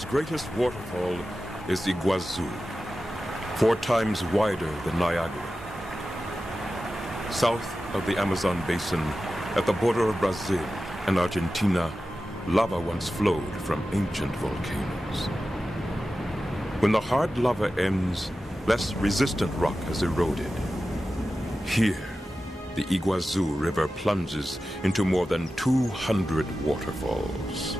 world's greatest waterfall is Iguazu, 4 times wider than Niagara. South of the Amazon basin, at the border of Brazil and Argentina, lava once flowed from ancient volcanoes. When the hard lava ends, less resistant rock has eroded. Here, the Iguazu River plunges into more than 200 waterfalls.